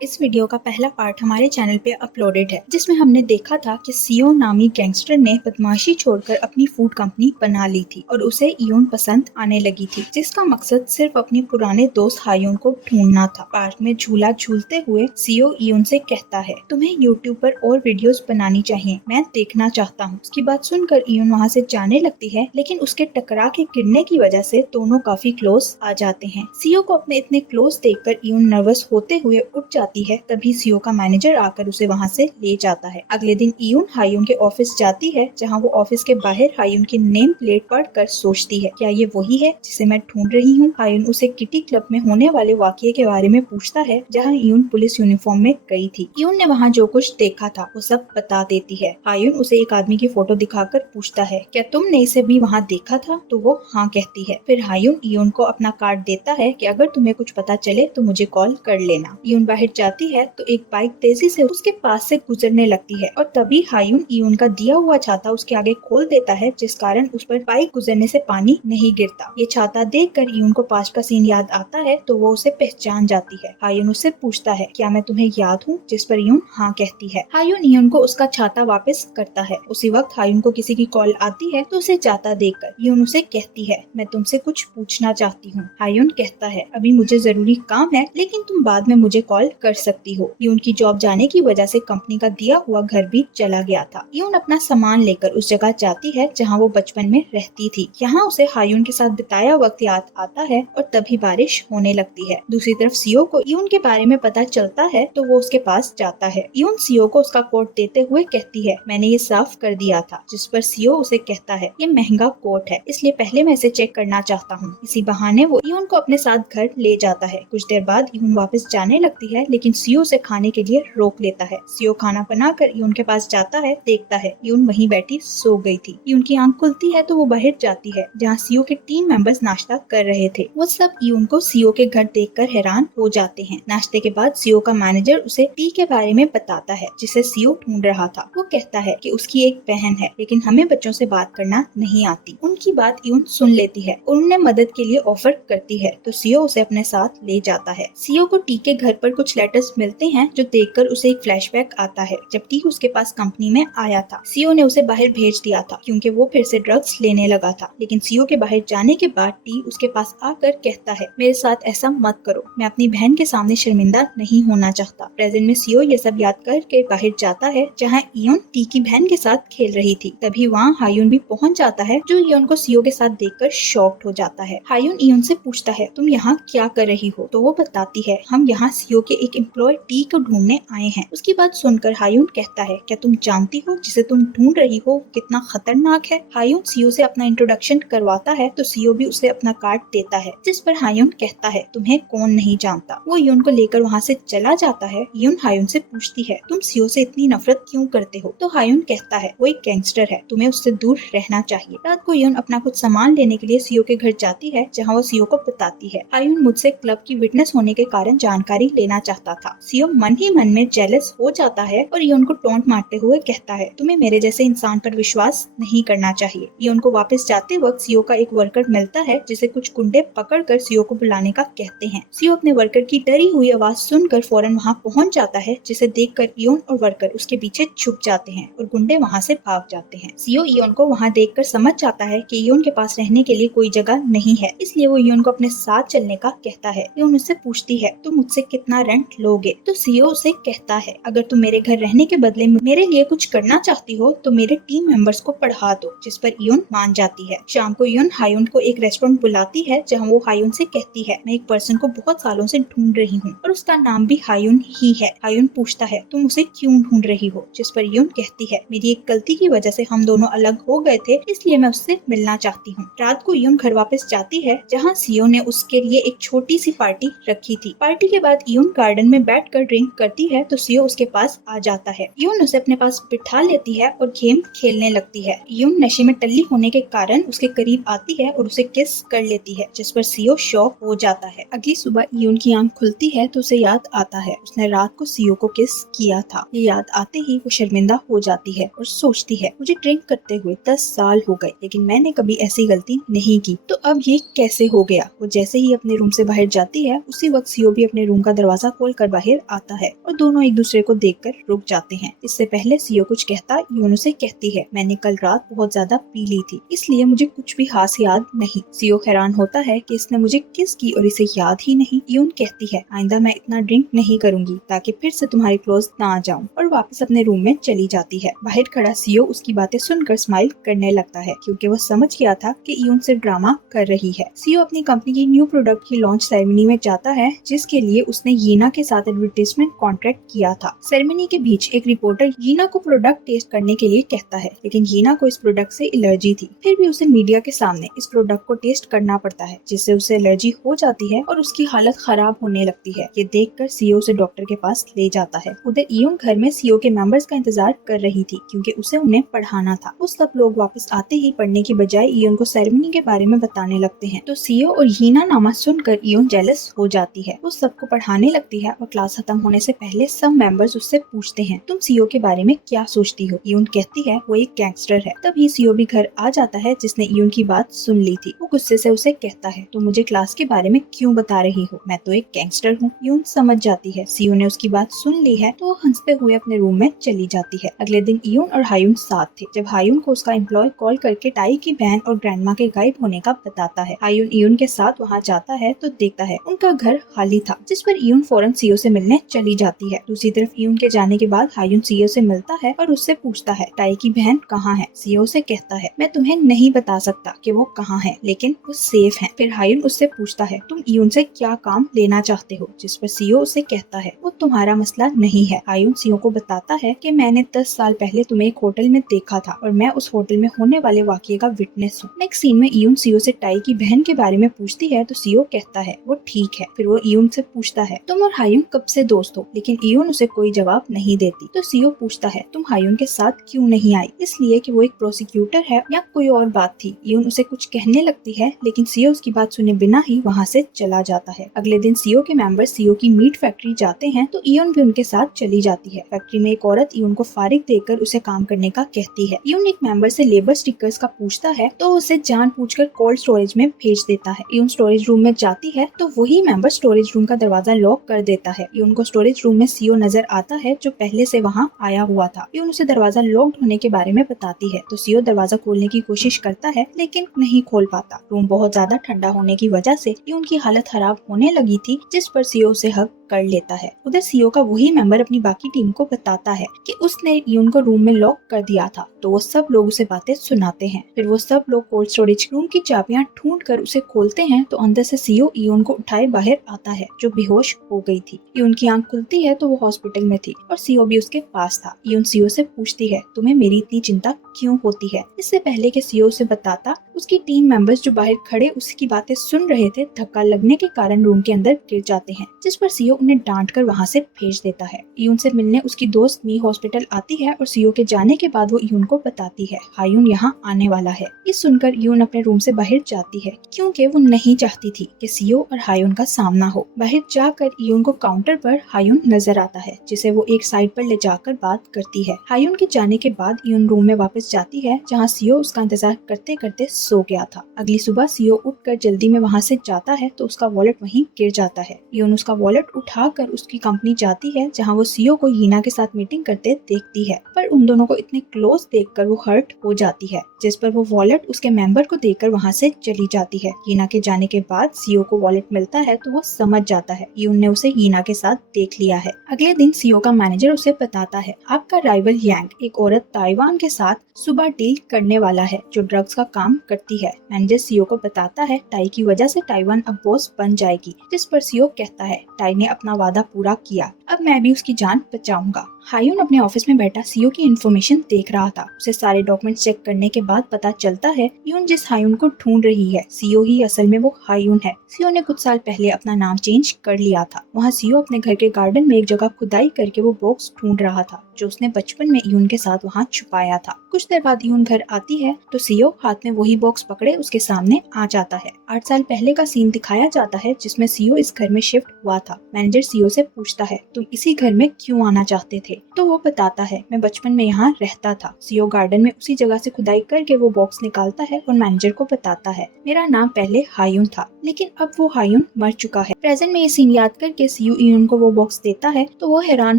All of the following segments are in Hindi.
इस वीडियो का पहला पार्ट हमारे चैनल पे अपलोडेड है, जिसमें हमने देखा था कि सीओ नामी गैंगस्टर ने बदमाशी छोड़कर अपनी फूड कंपनी बना ली थी और उसे इयोन पसंद आने लगी थी, जिसका मकसद सिर्फ अपने पुराने दोस्त हायोन को ढूंढना था। पार्क में झूला झूलते हुए सीओ इयोन से कहता है, तुम्हें यूट्यूब पर और वीडियोस बनानी चाहिए, मैं देखना चाहता हूँ। उसकी बात सुनकर इयोन वहाँ से जाने लगती है, लेकिन उसके टकरा के गिरने की वजह से दोनों काफी क्लोज आ जाते हैं। सीओ को अपने इतने क्लोज देखकर इयोन नर्वस होते हुए उठ जाती है। तभी सीओ का मैनेजर आकर उसे वहाँ से ले जाता है। अगले दिन इयोन हायोन के ऑफिस जाती है, जहाँ वो ऑफिस के बाहर हायोन की नेम प्लेट पढ़कर सोचती है, क्या ये वही है जिसे मैं ढूंढ रही हूँ। हायोन उसे किटी क्लब में होने वाले वाकये के बारे में पूछता है, जहाँ इयोन पुलिस यूनिफॉर्म में गई थी। इयोन ने वहाँ जो कुछ देखा था वो सब बता देती है। हायोन उसे एक आदमी की फोटो दिखाकर पूछता है, क्या तुमने इसे भी वहाँ देखा था? तो वो हाँ कहती है। फिर हायोन इयोन को अपना कार्ड देता है कि अगर तुम्हें कुछ पता चले तो मुझे कॉल कर लेना। इयोन बाहर जाती है तो एक बाइक तेजी से उसके पास से गुजरने लगती है और तभी हायोन इयोन का दिया हुआ छाता उसके आगे खोल देता है, जिस कारण उस पर बाइक गुजरने से पानी नहीं गिरता। ये छाता देखकर इयोन को पास का सीन याद आता है तो वो उसे पहचान जाती है। हायोन उससे पूछता है, क्या मैं तुम्हें याद हूँ? जिस पर इयोन हाँ कहती है। हायोन इयोन को उसका छाता वापस करता है। उसी वक्त हायोन को किसी की कॉल आती है तो उसे छाता देकर इयोन उसे कहती है, मैं तुमसे कुछ पूछना चाहती हूँ। हायोन कहता है, अभी मुझे जरूरी काम है, लेकिन तुम बाद में मुझे कॉल कर सकती हो। इयोन की जॉब जाने की वजह से कंपनी का दिया हुआ घर भी चला गया था। इयोन अपना सामान लेकर उस जगह जाती है जहाँ वो बचपन में रहती थी। यहाँ उसे हायोन के साथ बिताया वक्त याद आता है और तभी बारिश होने लगती है। दूसरी तरफ सीओ को इयोन के बारे में पता चलता है तो वो उसके पास जाता है। इयोन सीओ को उसका कोट देते हुए कहती है, मैंने ये साफ कर दिया था। जिस पर सीओ उसे कहता है, ये महंगा कोट है, इसलिए पहले मैं इसे चेक करना चाहता हूँ। इसी बहाने वो इयोन को अपने साथ घर ले जाता है। कुछ देर बाद इयोन वापस जाने लगती है, लेकिन सीओ उसे खाने के लिए रोक लेता है। सीओ खाना बनाकर इयोन के पास जाता है, देखता है इयोन वहीं बैठी सो गई थी। इयोन की आंख खुलती है तो वो बाहर जाती है, जहाँ सीओ के 3 मेंबर्स नाश्ता कर रहे थे। वो सब इयोन को सीओ के घर देखकर हैरान हो जाते हैं। नाश्ते के बाद सीओ का मैनेजर उसे टी के बारे में बताता है, जिसे सीओ ढूंढ रहा था। वो कहता है कि उसकी एक बहन है, लेकिन हमें बच्चों से बात करना नहीं आती। उनकी बात इयोन सुन लेती है और उन्हें मदद के लिए ऑफर करती है, तो सीओ उसे अपने साथ ले जाता है। सीओ को टी के घर पर कुछ लेटर्स मिलते हैं, जो देखकर उसे एक फ्लैशबैक आता है जब टी उसके पास कंपनी में आया था। सीओ ने उसे बाहर भेज दिया था क्योंकि वो फिर से ड्रग्स लेने लगा था, लेकिन सीओ के बाहर जाने के बाद टी उसके पास आकर कहता है, मेरे साथ ऐसा मत करो, मैं अपनी बहन के सामने शर्मिंदा नहीं होना चाहता। प्रेजेंट में सीओ ये सब याद करके बाहर जाता है, जहाँ इयोन टी की बहन के साथ खेल रही थी। तभी वहाँ हायोन भी पहुँच जाता है, जो इयोन को सीओ के साथ देखकर शॉक्ड हो जाता है। हायोन इयोन से पूछता है, तुम यहाँ क्या कर रही हो? तो वो बताती है, हम यहाँ सीओ के एक एम्प्लॉय टी को ढूंढने आए हैं। उसकी बात सुनकर हायोन कहता है, क्या तुम जानती हो जिसे तुम ढूंढ रही हो कितना खतरनाक है? हायोन सीओ से अपना इंट्रोडक्शन करवाता है तो सीओ भी उसे अपना कार्ड देता है, जिस पर हायोन कहता है, तुम्हें कौन नहीं जानता। वो इयोन को लेकर वहाँ से चला जाता है। इयोन हायोन से पूछती है, तुम सीओ से इतनी नफरत क्यों करते हो? तो हायोन कहता है, वो एक गैंगस्टर है, तुम्हें उससे दूर रहना चाहिए। रात को इयोन अपना कुछ सामान लेने के लिए सीओ के घर जाती है, जहाँ वो सीओ को बताती है, हायोन मुझसे क्लब की विटनेस होने के कारण जानकारी लेना चाहता था। सीओ मन ही मन में जेलस हो जाता है और इयोन को टोंट मारते हुए कहता है, तुम्हें मेरे जैसे इंसान पर विश्वास नहीं करना चाहिए। इयोन को वापस जाते वक्त सीओ का एक वर्कर मिलता है, जिसे कुछ गुंडे पकड़कर सीओ को बुलाने का कहते हैं। सीओ अपने वर्कर की डरी हुई आवाज सुनकर फौरन वहां पहुंच जाता है, जिसे देखकर इयोन और वर्कर उसके पीछे छुप जाते हैं और गुंडे वहां से भाग जाते हैं। सीओ इयोन को वहां देखकर समझ जाता है कि इयोन के पास रहने के लिए कोई जगह नहीं है, इसलिए वो इयोन को अपने साथ चलने का कहता है। इयोन उससे पूछती है, तुम मुझसे कितना रेंट लोगे? तो सीओ उसे कहता है, अगर तुम मेरे घर रहने के बदले मेरे लिए कुछ करना चाहती हो तो मेरे टीम मेंबर्स को पढ़ा दो। जिस पर इयोन मान जाती है। शाम को इयोन हायोन को एक रेस्टोरेंट बुलाती है, जहाँ वो हायोन से कहती है, मैं एक पर्सन को बहुत सालों से ढूंढ रही हूँ और उसका नाम भी हायोन ही है। हायोन पूछता है, तुम उसे क्यों ढूंढ रही हो? जिस पर इयोन कहती है, मेरी एक गलती की वजह से हम दोनों अलग हो गए थे, इसलिए मैं उससे मिलना चाहती हूँ। रात को इयोन घर वापस जाती है, जहाँ सीओ ने उसके लिए एक छोटी सी पार्टी रखी थी। पार्टी के बाद इयोन गार्डन में बैठकर ड्रिंक करती है तो सीओ उसके पास आ जाता है। इयोन उसे अपने पास बिठा लेती है और गेम खेलने लगती है। इयोन नशे में टल्ली होने के कारण उसके करीब आती है और उसे किस कर लेती है, जिस पर सीओ शॉक हो जाता है। अगली सुबह इयोन की आंख खुलती है तो उसे याद आता है, उसने रात को सीओ को किस किया था। ये याद आते ही वो शर्मिंदा हो जाती है और सोचती है, मुझे ड्रिंक करते हुए 10 साल हो गए, लेकिन मैंने कभी ऐसी गलती नहीं की, तो अब ये कैसे हो गया। वो जैसे ही अपने रूम से बाहर जाती है, उसी वक्त सीओ भी अपने रूम का दरवाजा खोल खोलकर बाहर आता है और दोनों एक दूसरे को देखकर रुक जाते हैं। इससे पहले सीओ कुछ कहता, यून उसे कहती है, मैंने कल रात बहुत ज्यादा पी ली थी, इसलिए मुझे कुछ भी खास याद नहीं। सीओ हैरान होता है कि इसने मुझे किस की और इसे याद ही नहीं। यून कहती है, आइंदा मैं इतना ड्रिंक नहीं करूंगी ताकि फिर से तुम्हारे क्लोज ना आ जाऊं, और वापस अपने रूम में चली जाती है। बाहर खड़ा सीओ उसकी बातें सुनकर स्माइल करने लगता है क्योंकि वो समझ गया था कि यून सिर्फ ड्रामा कर रही है। सीओ अपनी कंपनी की न्यू प्रोडक्ट की लॉन्च सेरेमनी में जाता है जिसके लिए उसने यीना के साथ एडवर्टाइजमेंट कॉन्ट्रैक्ट किया था। सेरेमनी के बीच एक रिपोर्टर यीना को प्रोडक्ट टेस्ट करने के लिए कहता है, लेकिन यीना को इस प्रोडक्ट से एलर्जी थी। फिर भी उसे मीडिया के सामने इस प्रोडक्ट को टेस्ट करना पड़ता है जिससे उसे एलर्जी हो जाती है और उसकी हालत खराब होने लगती है। ये देखकर सीओ उसे डॉक्टर के पास ले जाता है। उधर यून घर में सीओ के मेंबर्स का इंतजार कर रही थी क्योंकि उसे उन्हें पढ़ाना था। उस सब लोग वापस आते ही पढ़ने की बजाय यून को सेरेमनी के बारे में बताने लगते हैं, तो सीओ और यीना नामा सुनकर यून जेलस हो जाती है। वो सबको पढ़ाने लगती है और क्लास खत्म होने से पहले सब मेंबर्स उससे पूछते हैं, तुम सीओ के बारे में क्या सोचती हो? यून कहती है, वो एक गैंगस्टर है। तभी सीओ भी घर आ जाता है जिसने यून की बात सुन ली थी। वो गुस्से से उसे कहता है, तुम मुझे क्लास के बारे में क्यों बता रही हो? मैं तो एक गैंगस्टर हूँ। यून समझ जाती है सीओ ने उसकी बात सुन ली है, तो वो हंसते हुए अपने रूम में चली जाती है। अगले दिन यून और हायून साथ थे। जब हायून को उसका एम्प्लॉय कॉल करके टाई की बहन और ग्रैंडमा के गायब होने का बताता है, हायून यून के साथ वहाँ जाता है तो देखता है उनका घर खाली था, जिस पर यून फौरन सीओ से मिलने चली जाती है। दूसरी तरफ यून के जाने के बाद हायून सीओ से मिलता है और उससे पूछता है, टाई की बहन कहाँ है? सीओ से कहता है, मैं तुम्हें नहीं बता सकता कि वो कहाँ है, लेकिन वो सेफ है। फिर हायून उससे पूछता है, तुम यून से क्या काम लेना चाहते हो? जिस पर सीओ उसे कहता है, वो तुम्हारा मसला नहीं है। हायून सीओ को बताता है कि मैंने 10 साल पहले तुम्हें एक होटल में देखा था और मैं उस होटल में होने वाले वाकये का विटनेस हूँ। नेक्स्ट सीन में यून सीओ से टाई की बहन के बारे में पूछती है तो सीओ कहता है, वो ठीक है। फिर वो यून से पूछता है, तुम और हायून कब से दोस्त हो? लेकिन यून उसे कोई जवाब नहीं देती। तो सीओ पूछता है, तुम हायून के साथ क्यों नहीं आई? इसलिए कि वो एक प्रोसिक्यूटर है या कोई और बात थी? यून उसे कुछ कहने लगती है, लेकिन सीओ उसकी बात सुने बिना ही वहाँ से चला जाता है। अगले दिन सीओ के मेंबर सीओ की मीट फैक्ट्री जाते हैं तो यून भी उनके साथ चली जाती है। फैक्ट्री में एक औरत यून को फारिग देकर उसे काम करने का कहती है। यून एक मेंबर से लेबर स्टिकर्स का पूछता है तो उसे जानबूझकर कोल्ड स्टोरेज में भेज देता है। यून स्टोरेज रूम में जाती है तो वही मेंबर स्टोरेज रूम का दरवाजा लॉक कर देता है। यून को स्टोरेज रूम में सीओ नजर आता है जो पहले से वहाँ आया हुआ था। यून उसे दरवाजा लॉक्ड होने के बारे में बताती है तो सीओ दरवाजा खोलने की कोशिश करता है लेकिन नहीं खोल पाता। रूम बहुत ज्यादा ठंडा होने की वजह से यून की हालत खराब होने लगी थी, जिस पर सीओ उसे हक कर लेता है। उधर सीओ का वही मेंबर अपनी बाकी टीम को बताता है कि उसने यून को रूम में लॉक कर दिया था, तो वो सब लोग उसे बातें सुनाते हैं। फिर वो सब लोग कोल्ड स्टोरेज रूम की चाबियां ढूंढ कर उसे खोलते हैं तो अंदर से सीओ यून को उठाए बाहर आता है जो बेहोश हो गई थी। यून की आंख खुलती है तो वो हॉस्पिटल में थी और सीओ भी उसके पास था। यून सीओ से पूछती है, तुम्हें मेरी इतनी चिंता क्यों होती है? इससे पहले कि सीओ उसे बताता, उसकी टीम मेंबर्स जो बाहर खड़े उसकी बातें सुन रहे थे धक्का लगने के कारण रूम के अंदर गिर जाते हैं, जिस पर सीओ उन्हें डांट कर वहाँ से भेज देता है। यून से मिलने उसकी दोस्त मी हॉस्पिटल आती है और सीओ के जाने के बाद वो यून को बताती है हायून यहाँ आने वाला है। ये सुनकर यून अपने रूम से बाहर जाती है क्योंकि वो नहीं चाहती थी कि सीओ और हायून का सामना हो। बाहर जाकर यून को काउंटर पर हायून नजर आता है जिसे वो एक साइड पर ले जाकर बात करती है। हायून के जाने के बाद यून रूम में वापस जाती है जहाँ सीओ उसका इंतजार करते करते सो गया था। अगली सुबह सीओ उठकर जल्दी में वहाँ से जाता है तो उसका वॉलेट वहीं गिर जाता है। यून उसका वॉलेट उठाकर उसकी कंपनी जाती है जहाँ वो सीओ को यीना के साथ मीटिंग करते देखती है, पर उन दोनों को इतने क्लोज देखकर वो हर्ट हो जाती है, जिस पर वो वॉलेट उसके मेंबर को देकर वहाँ से चली जाती है। यीना के जाने के बाद सीओ को वॉलेट मिलता है तो वो समझ जाता है यून ने उसे यीना के साथ देख लिया है। अगले दिन सीओ का मैनेजर उसे बताता है, आपका राइवल यांग एक औरत ताइवान के साथ सुबह डील करने वाला है जो ड्रग्स का काम करती है। मैनेजर सीओ को बताता है टाई की वजह से ताइवान अब बॉस बन जाएगी, जिस पर सीओ कहता है टाई ने अपना वादा पूरा किया, अब मैं भी उसकी जान बचाऊंगा। हायून अपने ऑफिस में बैठा सीओ की इन्फॉर्मेशन देख रहा था। उसे सारे डॉक्यूमेंट्स चेक करने के बाद पता चलता है यून जिस हायून को ढूंढ रही है सीओ ही असल में वो हायून है। सीओ ने कुछ साल पहले अपना नाम चेंज कर लिया था। वहाँ सीओ अपने घर के गार्डन में एक जगह खुदाई करके वो बॉक्स ढूंढ रहा था जो उसने बचपन में यून के साथ वहाँ छुपाया था। कुछ देर बाद यून घर आती है तो सीओ हाथ में वही बॉक्स पकड़े उसके सामने आ जाता है। 8 साल पहले का सीन दिखाया जाता है जिसमें सीओ इस घर में शिफ्ट हुआ था। मैनेजर सीओ से पूछता है, तुम इसी घर में क्यों आना चाहते थे? तो वो बताता है मैं बचपन में यहाँ रहता था। सीओ गार्डन में उसी जगह से खुदाई करके वो बॉक्स निकालता है और मैनेजर को बताता है मेरा नाम पहले हायुन था, लेकिन अब वो हायुन मर चुका है। प्रेजेंट में ये सीन याद करके सीओ इयुन को वो बॉक्स देता है तो वो हैरान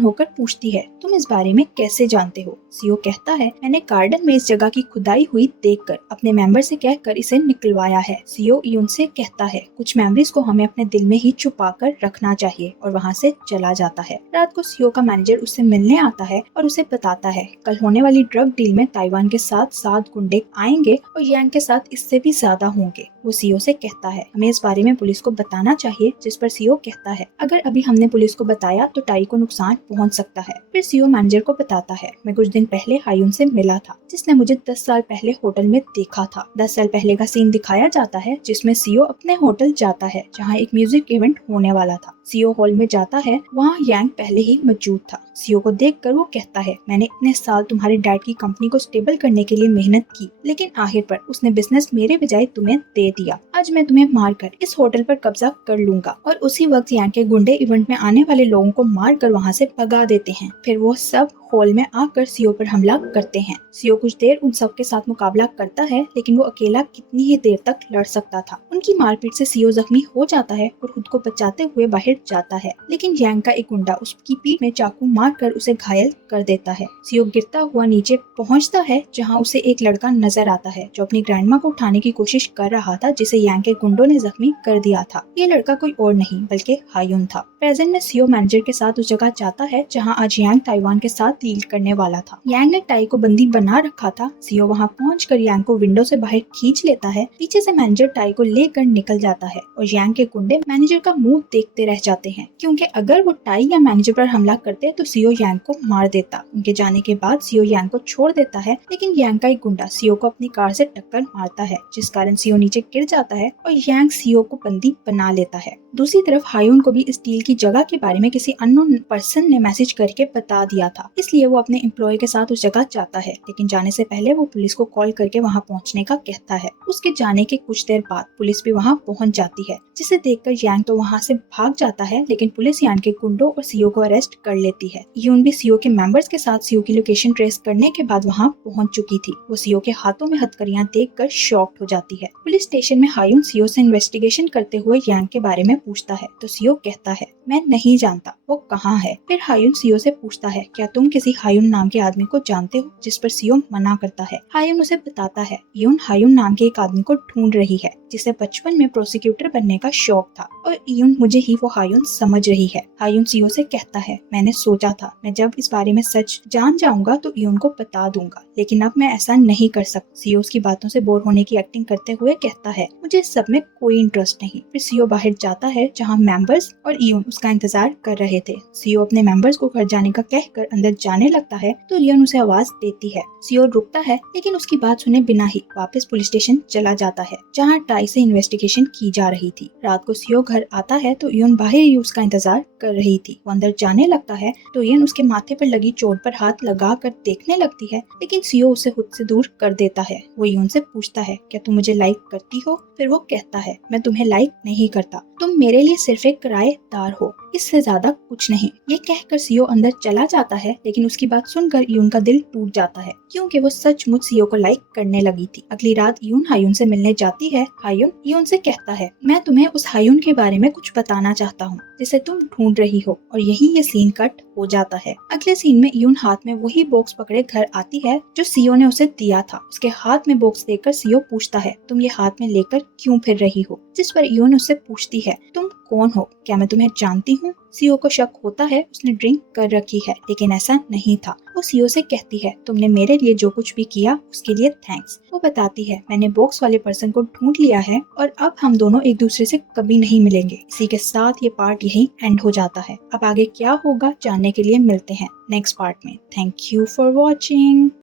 होकर पूछती है तुम इस बारे में कैसे जानते हो। सीओ कहता है मैंने गार्डन में इस जगह की खुदाई हुई देखकर अपने मेंबर से कहकर इसे निकलवाया है। सीओ इयुन से कहता है कुछ मेमोरीज को हमें अपने दिल में ही छुपा कर रखना चाहिए और वहाँ से चला जाता है। रात को सीओ का मैनेजर उससे मिलने आता है और उसे बताता है कल होने वाली ड्रग डील में ताइवान के साथ 7 गुंडे आएंगे और यांग के साथ इससे भी ज्यादा होंगे। वो सीओ से कहता है हमें इस बारे में पुलिस को बताना चाहिए, जिस पर सीओ कहता है अगर अभी हमने पुलिस को बताया तो टाई को नुकसान पहुंच सकता है। फिर सीओ मैनेजर को बताता है मैं कुछ दिन पहले हायुन से मिला था जिसने मुझे 10 साल पहले होटल में देखा था। 10 साल पहले का सीन दिखाया जाता है जिसमें सीओ अपने होटल जाता है जहाँ एक म्यूजिक इवेंट होने वाला था। सीओ हॉल में जाता है, वहाँ यांग पहले ही मौजूद था। सीओ को देखकर वो कहता है मैंने इतने साल तुम्हारे डैड की कंपनी को स्टेबल करने के लिए मेहनत की, लेकिन आखिर पर उसने बिजनेस मेरे बजाय तुम्हें दे दिया। आज मैं तुम्हें मारकर इस होटल पर कब्जा कर लूंगा। और उसी वक्त यांग के गुंडे इवेंट में आने वाले लोगों को मारकर वहाँ से भगा देते हैं। फिर वो सब हॉल में आकर सीओ पर हमला करते हैं। सीओ कुछ देर उन सब के साथ मुकाबला करता है, लेकिन वो अकेला कितनी ही देर तक लड़ सकता था। उनकी मारपीट से सीओ जख्मी हो जाता है और खुद को बचाते हुए बाहर जाता है, लेकिन यांग का एक गुंडा उसकी पीठ में चाकू मारकर उसे घायल कर देता है। सीओ गिरता हुआ नीचे पहुंचता है जहां उसे एक लड़का नजर आता है जो अपनी ग्रैंडमा को उठाने की कोशिश कर रहा था, जिसे यांग के गुंडों ने जख्मी कर दिया था। ये लड़का कोई और नहीं बल्कि हायुन था। प्रेजेंट में सीओ मैनेजर के साथ उस जगह जाता है जहाँ आज यांग ताइवान के साथ डील करने वाला था। यांग ने टाई को बंदी बना रखा था। सीओ वहाँ पहुंचकर यांग को विंडो से बाहर खींच लेता है। पीछे से मैनेजर टाई को लेकर निकल जाता है और यांग के गुंडे मैनेजर का मुंह देखते रह जाते हैं, क्योंकि अगर वो टाई या मैनेजर पर हमला करते तो सीओ यांग को मार देता। उनके जाने के बाद सीओ यांग को छोड़ देता है, लेकिन यांग का एक गुंडा सीओ को अपनी कार से टक्कर मारता है, जिस कारण सीओ नीचे गिर जाता है और यांग सीओ को बंदी बना लेता है। दूसरी तरफ हायुन को भी इस डील की जगह के बारे में किसी अननोन पर्सन ने मैसेज करके बता दिया था, इसलिए वो अपने एम्प्लॉय के साथ उस जगह जाता है, लेकिन जाने से पहले वो पुलिस को कॉल करके वहाँ पहुँचने का कहता है। उसके जाने के कुछ देर बाद पुलिस भी वहाँ पहुँच जाती है, जिसे देखकर यांग तो वहाँ से भाग जाता है, लेकिन पुलिस यांग के गुंडों और सीओ को अरेस्ट कर लेती है। यून भी सीओ के मेंबर्स के साथ सीओ की लोकेशन ट्रेस करने के बाद वहाँ पहुँच चुकी थी। वो सीओ के हाथों में हथकड़ियाँ देखकर शॉक्ड हो जाती है। पुलिस स्टेशन में हायुन सीओ से इन्वेस्टिगेशन करते हुए यांग के बारे में पूछता है, तो सीओ कहता है मैं नहीं जानता वो कहाँ है। फिर हायुन सीओ से पूछता है क्या तुम किसी हायुन नाम के आदमी को जानते हो, जिस पर सीओ मना करता है। हायुन उसे बताता है यून हायुन नाम के एक आदमी को ढूंढ रही है, जिसे बचपन में प्रोसिक्यूटर बनने का शौक था और यून मुझे ही वो हायुन समझ रही है। हायुन सीओ से कहता है मैंने सोचा था मैं जब इस बारे में सच जान जाऊंगा तो यून को बता दूंगा, लेकिन अब मैं ऐसा नहीं कर सकता। सीओ उसकी बातों से बोर होने की एक्टिंग करते हुए कहता है मुझे इस सब में कोई इंटरेस्ट नहीं। फिर सीओ बाहर जाता है जहाँ मेंबर्स और यून उसका इंतजार कर रहे थे। सीओ अपने मेंबर्स को घर जाने का कहकर अंदर जाने लगता है तो यून उसे आवाज देती है। सीओ रुकता है, लेकिन उसकी बात सुने बिना ही वापस पुलिस स्टेशन चला जाता है जहाँ टाई से इन्वेस्टिगेशन की जा रही थी। रात को सीओ घर आता है तो यून बाहर ही उसका इंतजार कर रही थी। वो अंदर जाने लगता है तो यून उसके माथे पर लगी चोट पर हाथ लगा कर देखने लगती है, लेकिन सीओ उसे खुद से दूर कर देता है। वो यून से पूछता है क्या तुम मुझे लाइक करती हो। फिर वो कहता है मैं तुम्हें लाइक नहीं करता, तुम मेरे लिए सिर्फ एक किराएदार हो, इससे ज्यादा कुछ नहीं। ये कहकर सीओ अंदर चला जाता है, लेकिन उसकी बात सुनकर यून का दिल टूट जाता है, क्योंकि वो सचमुच सीओ को लाइक करने लगी थी। अगली रात यून हायुन से मिलने जाती है। हायुन यून से कहता है मैं तुम्हें उस हायुन के बारे में कुछ बताना चाहता हूँ जिसे तुम ढूंढ रही हो, और यही ये सीन कट हो जाता है। अगले सीन में यून हाथ में वही बॉक्स पकड़े घर आती है जो सीओ ने उसे दिया था। उसके हाथ में बॉक्स देखकर सीओ पूछता है तुम ये हाथ में लेकर क्यों फिर रही हो, जिस पर यून उससे पूछती है तुम कौन हो, क्या मैं तुम्हें जानती हूँ। सीओ को शक होता है उसने ड्रिंक कर रखी है, लेकिन ऐसा नहीं था। वो सीओ से कहती है तुमने मेरे लिए जो कुछ भी किया उसके लिए थैंक्स। वो बताती है मैंने बॉक्स वाले पर्सन को ढूंढ लिया है और अब हम दोनों एक दूसरे से कभी नहीं मिलेंगे। इसी के साथ ये पार्ट यहीं एंड हो जाता है। अब आगे क्या होगा जानने के लिए मिलते हैं नेक्स्ट पार्ट में। Thank you for watching.